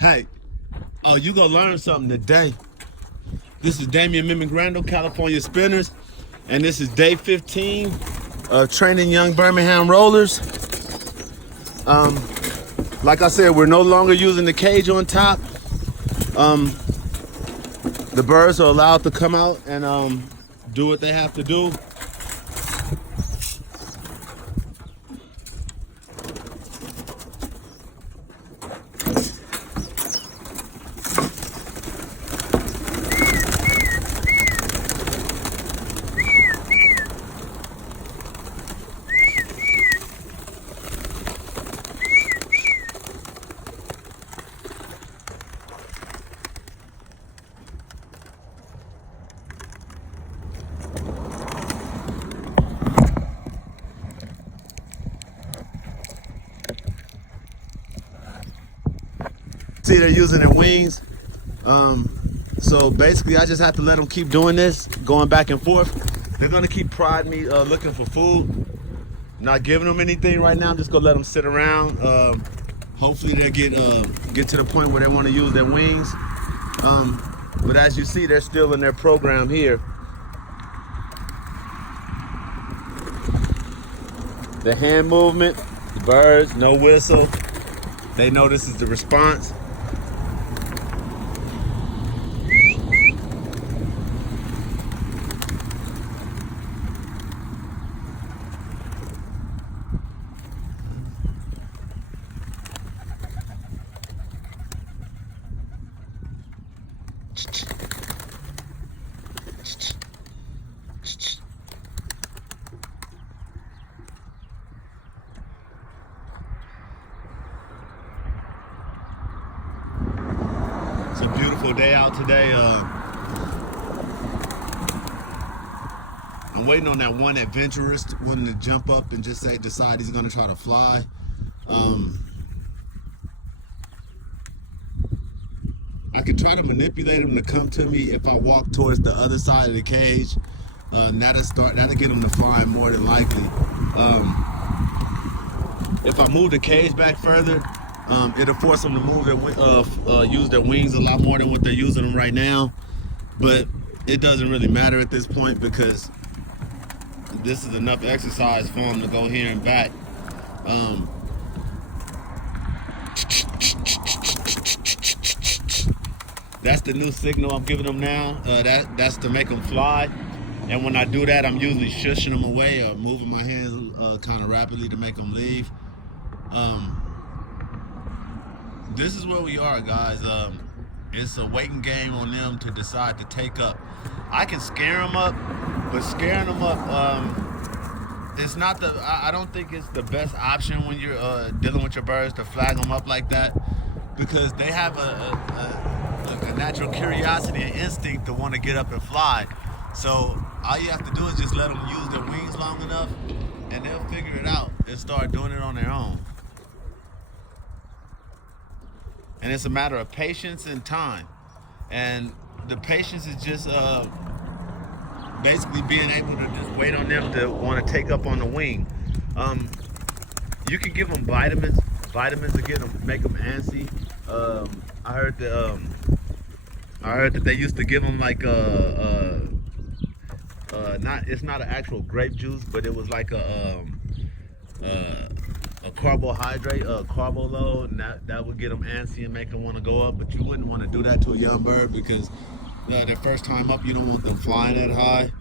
Hey, oh, you gonna learn something today. This is Damian Mimigrando, California Spinners, and this is day 15 of training young Birmingham Rollers. Like I said, we're no longer using the cage on top. The birds are allowed to come out and do what they have to do. See, they're using their wings. So basically, I just have to let them keep doing this, going back and forth. They're gonna keep prodding me, looking for food. Not giving them anything right now. I'm just gonna let them sit around. Hopefully, they'll get to the point where they want to use their wings. But as you see, they're still in their program here. The hand movement, the birds, no whistle. They know this is the response. It's a beautiful day out today. I'm waiting on that one adventurous one to jump up and just decide he's gonna try to fly. I could try to manipulate him to come to me if I walk towards the other side of the cage. That'll get him to fly more than likely. If I move the cage back further, it'll force them to move use their wings a lot more than what they're using them right now. But it doesn't really matter at this point because this is enough exercise for them to go here and back. That's the new signal I'm giving them now. That's to make them fly. And when I do that, I'm usually shushing them away or moving my hands kind of rapidly to make them leave. This is where we are, guys. It's a waiting game on them to decide to take up. I can scare them up, but scaring them up, it's not I don't think it's the best option when you're dealing with your birds to flag them up like that, because they have a natural curiosity and instinct to want to get up and fly. So all you have to do is just let them use their wings long enough, and they'll figure it out and start doing it on their own. And it's a matter of patience and time. And the patience is just basically being able to just wait on them to want to take up on the wing. You can give them vitamins to make them antsy. I heard that they used to give them like it's not an actual grape juice, but it was like a carbohydrate, carbo load, and that would get them antsy and make them want to go up. But you wouldn't want to do that to a young bird because their first time up, you don't want them flying that high.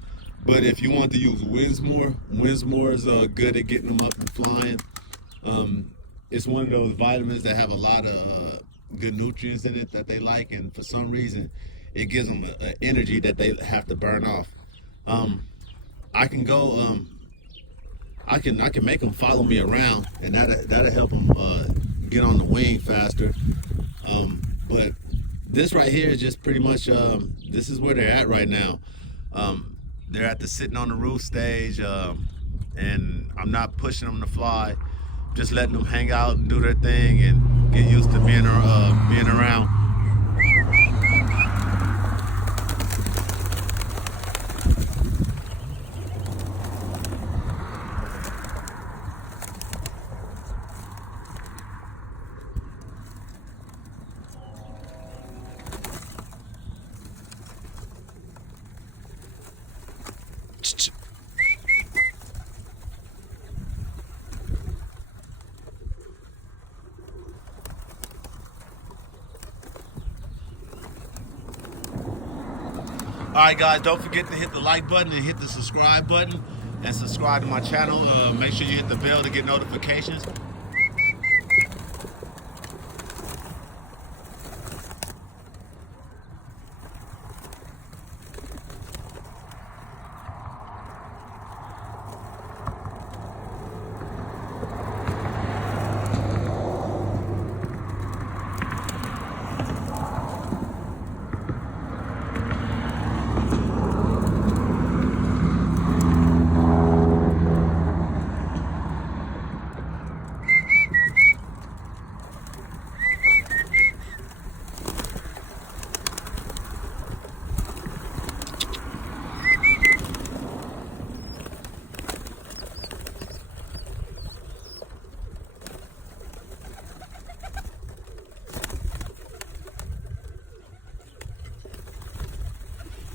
But if you want to use Winsmore is good at getting them up and flying. It's one of those vitamins that have a lot of good nutrients in it that they like, and for some reason, it gives them an energy that they have to burn off. I can go. I can make them follow me around, and that'll help them get on the wing faster. But this right here is just pretty much this is where they're at right now. They're at the sitting on the roof stage, and I'm not pushing them to fly, just letting them hang out and do their thing and get used to being around. right, guys, don't forget to hit the like button and hit the subscribe button and subscribe to my channel. Make sure you hit the bell to get notifications.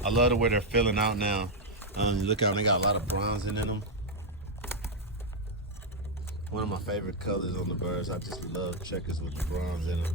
I love the way they're filling out now. Look out, they got a lot of bronzing in them. One of my favorite colors on the birds. I just love checkers with the bronze in them.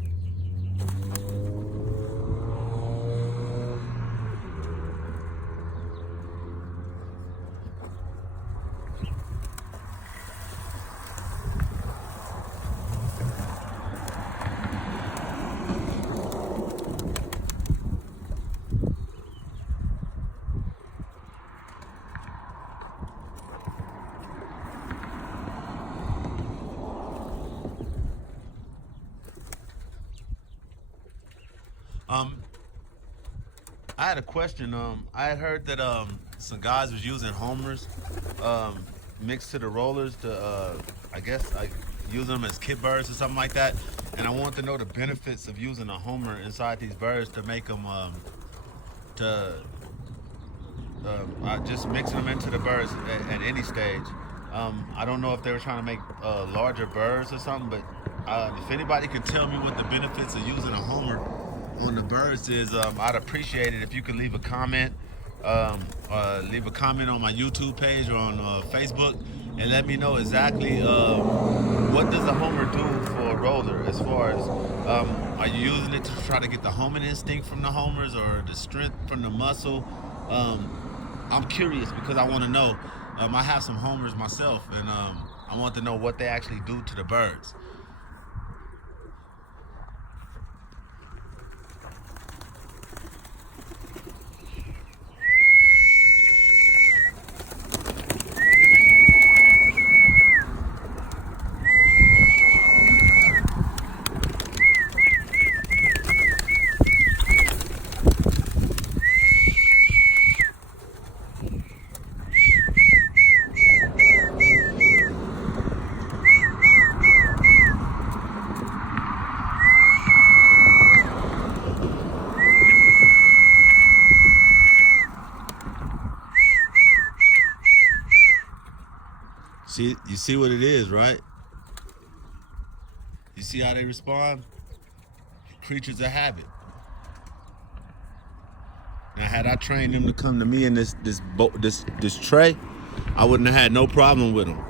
I had a question. I had heard that some guys was using homers mixed to the rollers to, I guess, use them as kit birds or something like that. And I want to know the benefits of using a homer inside these birds to make them just mixing them into the birds at any stage. I don't know if they were trying to make larger birds or something, but if anybody can tell me what the benefits of using a homer on the birds is, I'd appreciate it if you could leave a comment. Leave a comment on my YouTube page or on Facebook and let me know exactly what does a homer do for a roller, as far as are you using it to try to get the homing instinct from the homers or the strength from the muscle? I'm curious because I want to know. I have some homers myself, and I want to know what they actually do to the birds. See, you see what it is, right? You see how they respond? Creatures of habit. Now, had I trained them to come to me in this tray, I wouldn't have had no problem with them.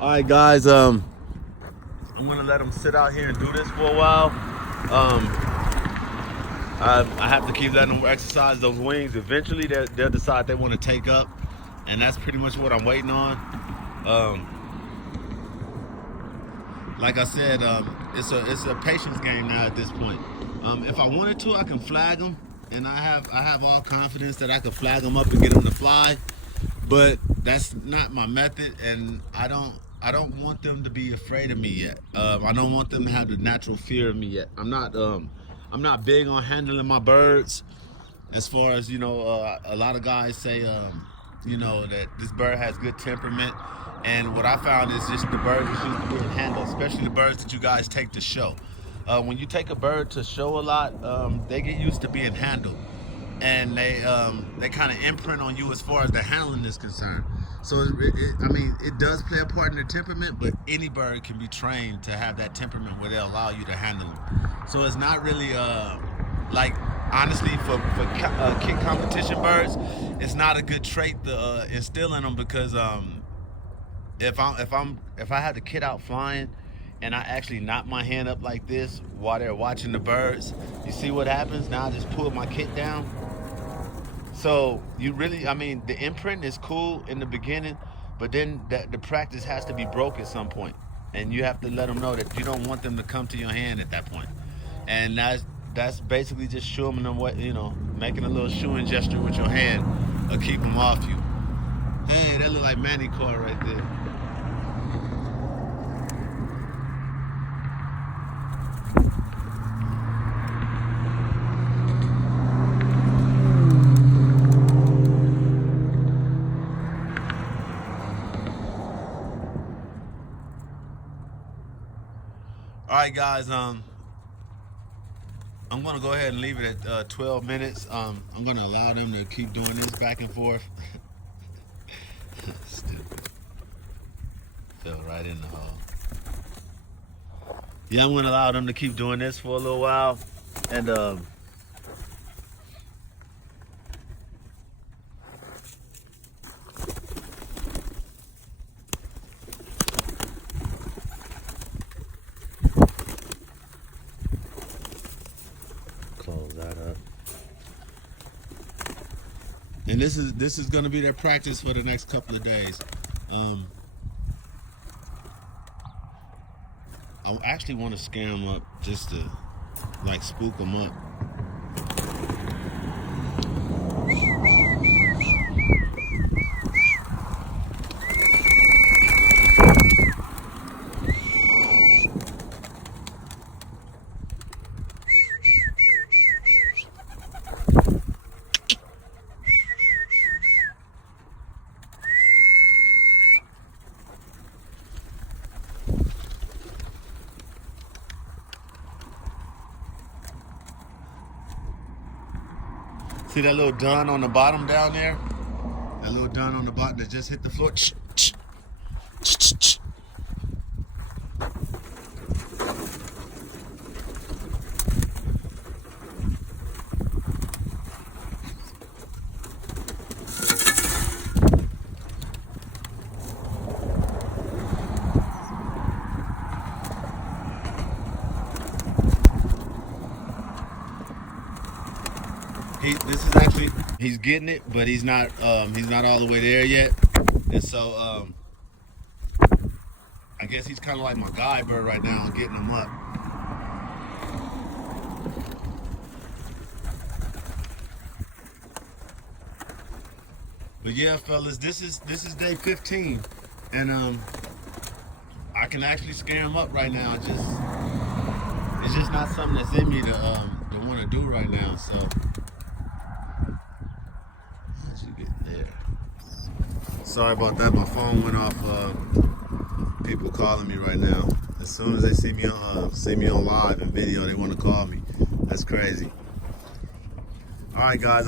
All right, guys. I'm gonna let them sit out here and do this for a while. I have to keep letting them exercise those wings. Eventually, they'll decide they want to take up, and that's pretty much what I'm waiting on. Like I said, it's a patience game now at this point. If I wanted to, I can flag them, and I have all confidence that I can flag them up and get them to fly. But that's not my method, and I don't want them to be afraid of me yet. I don't want them to have the natural fear of me yet. I'm not big on handling my birds as far as a lot of guys say that this bird has good temperament, and what I found is just the birds that choose to be in handle, especially the birds that you guys take to show. When you take a bird to show a lot, they get used to being handled, and they kind of imprint on you as far as the handling is concerned. So I mean, it does play a part in their temperament, but any bird can be trained to have that temperament where they'll allow you to handle them. So it's not really like, honestly, for kick competition birds, it's not a good trait to instill in them, because if I have the kid out flying and I actually knock my hand up like this while they're watching the birds, you see what happens? Now I just pull my kit down. So you really, I mean, the imprint is cool in the beginning, but then the practice has to be broke at some point, and you have to let them know that you don't want them to come to your hand at that point. And that's basically just showing them what, making a little shooing gesture with your hand will keep them off you. Hey, that look like Manny car right there. All right, guys. I'm gonna go ahead and leave it at 12 minutes. I'm gonna allow them to keep doing this back and forth. Stupid. Fell right in the hole. Yeah, I'm gonna allow them to keep doing this for a little while, and close that up. And this is gonna be their practice for the next couple of days. I actually want to scare them up just to like spook them up. See that little dun on the bottom down there? That little dun on the bottom that just hit the floor. He's getting it, but he's not all the way there yet. And so I guess he's kind of like my guide bird right now and getting him up. But yeah, fellas, this is day 15, and I can actually scare him up right now. It's just not something that's in me to want to do right now. So how'd you get there? Sorry about that. My phone went off. People calling me right now. As soon as they see me on live and video, they want to call me. That's crazy. All right, guys.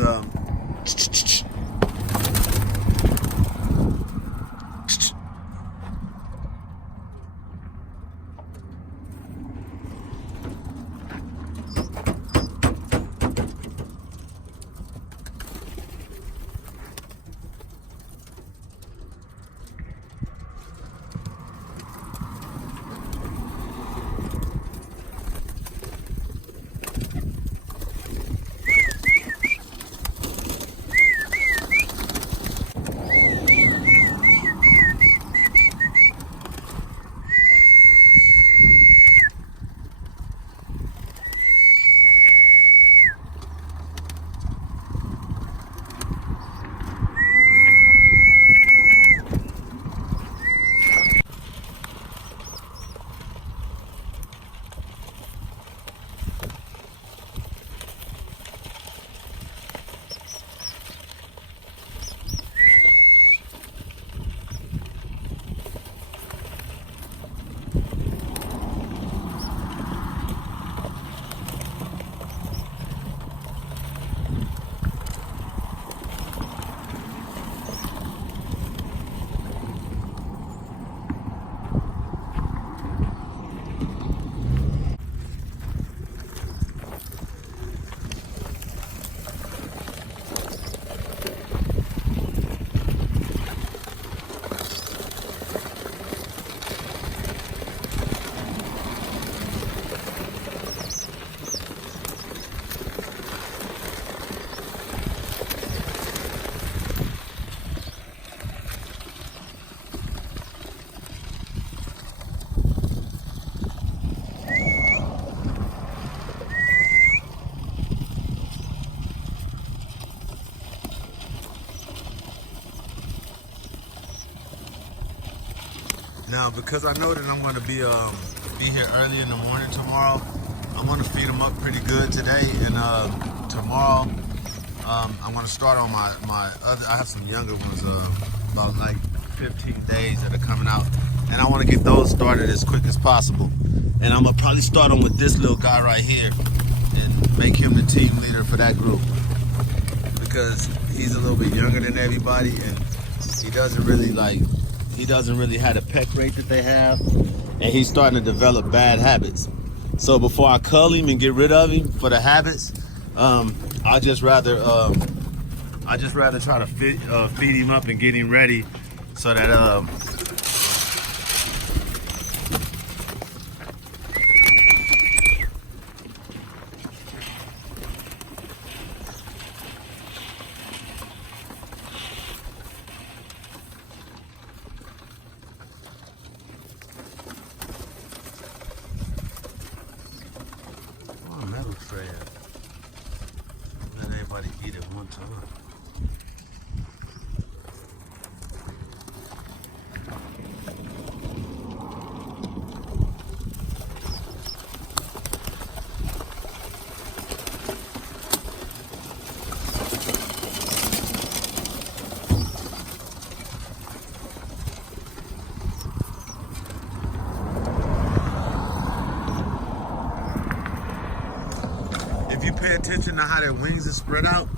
Now, because I know that I'm going to be here early in the morning tomorrow, I'm going to feed them up pretty good today, and tomorrow I'm going to start on my other. I have some younger ones, about like 15 days that are coming out, and I want to get those started as quick as possible. And I'm going to probably start them with this little guy right here and make him the team leader for that group, because he's a little bit younger than everybody, and he doesn't really have the peck rate that they have, and he's starting to develop bad habits. So before I cull him and get rid of him for the habits, I just rather try to feed him up and get him ready so that metal tray. Let everybody eat at one time. If you pay attention to how their wings are spread out,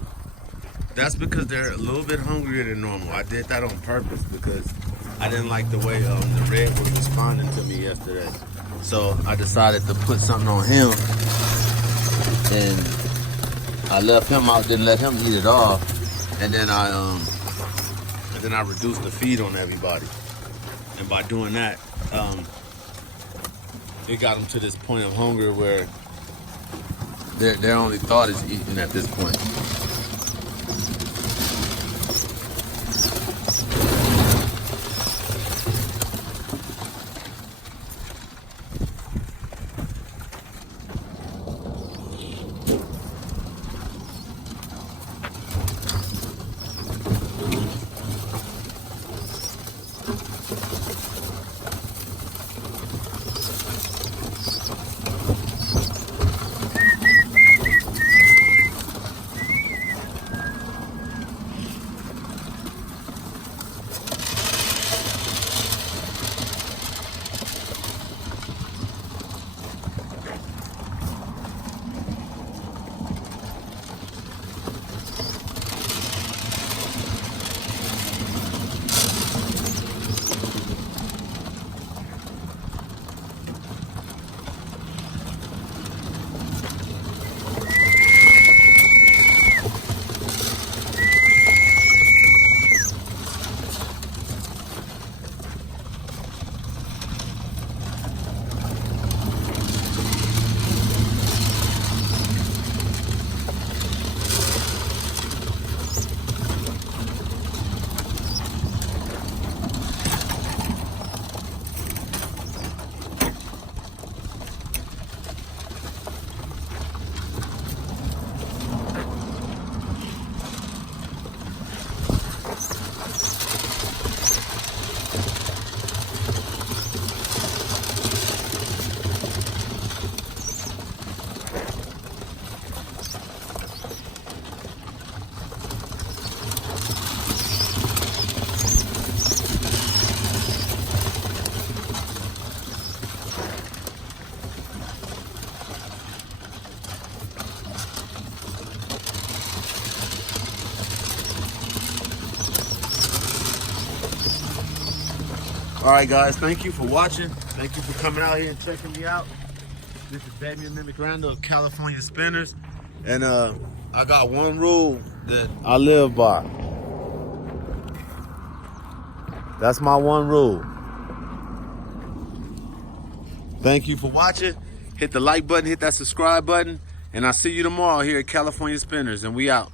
that's because they're a little bit hungrier than normal. I did that on purpose because I didn't like the way the red was responding to me yesterday. So I decided to put something on him, and I left him out, didn't let him eat it all, and then I reduced the feed on everybody. And by doing that, it got them to this point of hunger where their only thought is eating at this point. All right, guys, thank you for watching. Thank you for coming out here and checking me out. This is Damian Mimic Randall of California Spinners. And I got one rule that I live by. That's my one rule. Thank you for watching. Hit the like button, hit that subscribe button, and I'll see you tomorrow here at California Spinners, and we out.